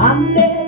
I'm there.